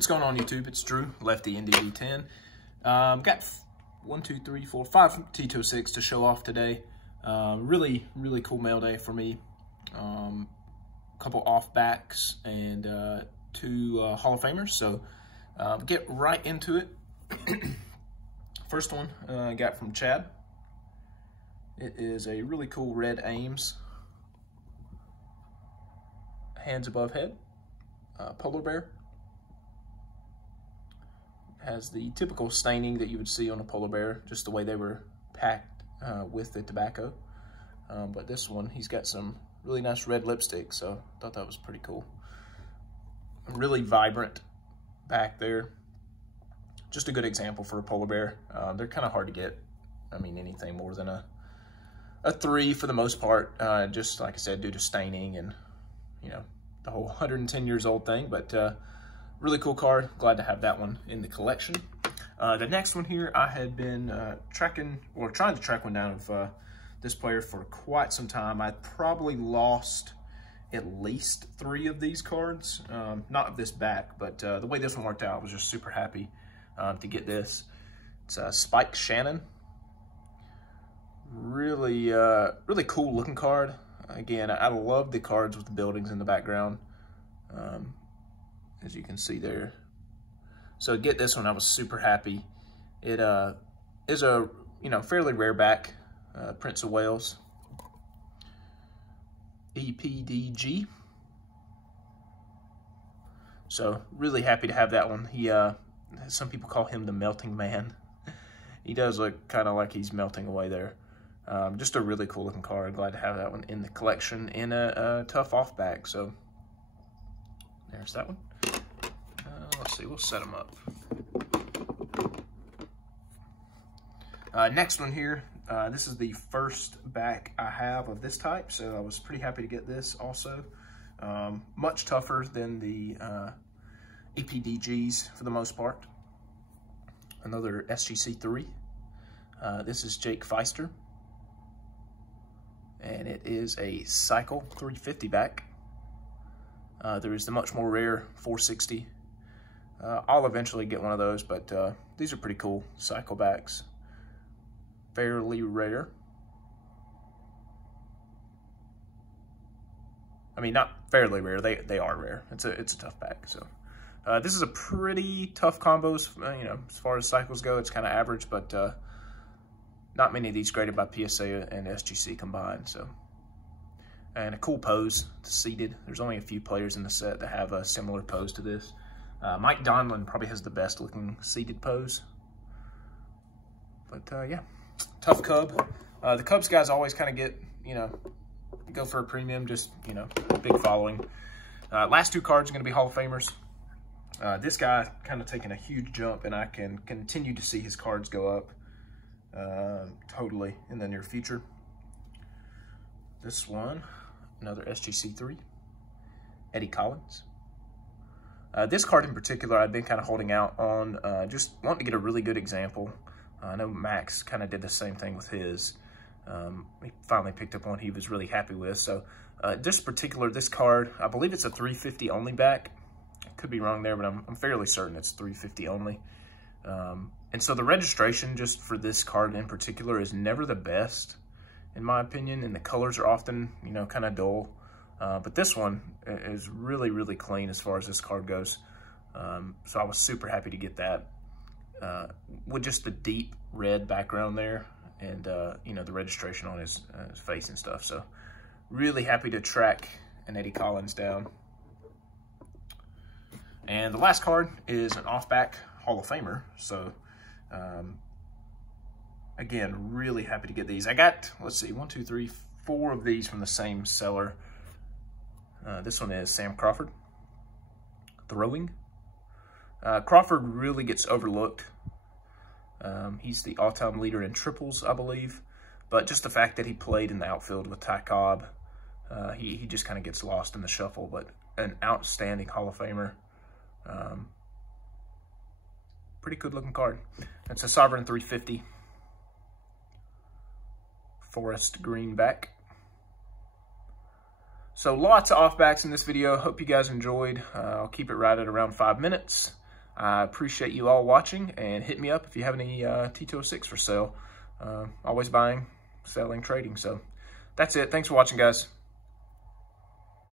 What's going on, YouTube? It's Drew, Lefty NDB10. Got 5 T206 to show off today. Really cool mail day for me. Couple off backs and 2 Hall of Famers. So get right into it. First one I got from Chad. It is a really cool red Ames, hands above head, polar bear. Has the typical staining that you would see on a polar bear, just the way they were packed with the tobacco. But this one, he's got some really nice red lipstick, so I thought that was pretty cool. Really vibrant back there. Just a good example for a polar bear. They're kind of hard to get. I mean, anything more than a 3 for the most part, just like I said, due to staining and, you know, the whole 110 years old thing. But really cool card. Glad to have that one in the collection. The next one here, I had been trying to track one down of this player for quite some time. I probably lost at least 3 of these cards. Not of this back, but the way this one worked out, I was just super happy to get this. It's Spike Shannon. Really cool looking card. Again, I love the cards with the buildings in the background, as you can see there. So to get this one, I was super happy. It is a fairly rare back, Prince of Wales, EPDG. So really happy to have that one. He some people call him the melting man. He does look kind of like he's melting away there. Just a really cool looking card. Glad to have that one in the collection in a tough off back. So there's that one. Let's see, we'll set them up. Next one here. This is the first back I have of this type, so I was pretty happy to get this also. Much tougher than the EPDGs for the most part. Another SGC3. This is Jake Feister. And it is a Cycle 350 back. There is the much more rare 460. I'll eventually get one of those, but these are pretty cool Cycle backs. Fairly rare. I mean, not fairly rare. They are rare. It's a tough back. So this is a pretty tough combo. As far as cycles go, it's kind of average, but not many of these graded by PSA and SGC combined. So, and a cool pose. It's seated. There's only a few players in the set that have a similar pose to this. Mike Donlin probably has the best looking seated pose. But yeah, tough Cub. The Cubs guys always kind of get, go for a premium, just, big following. Last 2 cards are going to be Hall of Famers. This guy kind of taking a huge jump, and I can continue to see his cards go up totally in the near future. This one, another SGC3, Eddie Collins. This card in particular, I've been kind of holding out on, just wanting to get a really good example. I know Max kind of did the same thing with his. He finally picked up one he was really happy with. So this card, I believe it's a 350 only back. I could be wrong there, but I'm fairly certain it's 350 only. And so the registration just for this card in particular is never the best, in my opinion, and the colors are often, kind of dull. But this one is really clean as far as this card goes. So I was super happy to get that with just the deep red background there and, the registration on his face and stuff. So really happy to track an Eddie Collins down. And the last card is an off-back Hall of Famer. So, again, really happy to get these. I got, let's see, 1, 2, 3, 4 of these from the same seller. This one is Sam Crawford, throwing. Crawford really gets overlooked. He's the all-time leader in triples, I believe. But just the fact that he played in the outfield with Ty Cobb, he just kind of gets lost in the shuffle. But an outstanding Hall of Famer. Pretty good looking card. It's a Sovereign 350. Forest green back. So lots of off backs in this video. Hope you guys enjoyed. I'll keep it right at around 5 minutes. I appreciate you all watching, and hit me up if you have any T206 for sale. Always buying, selling, trading. So that's it. Thanks for watching, guys.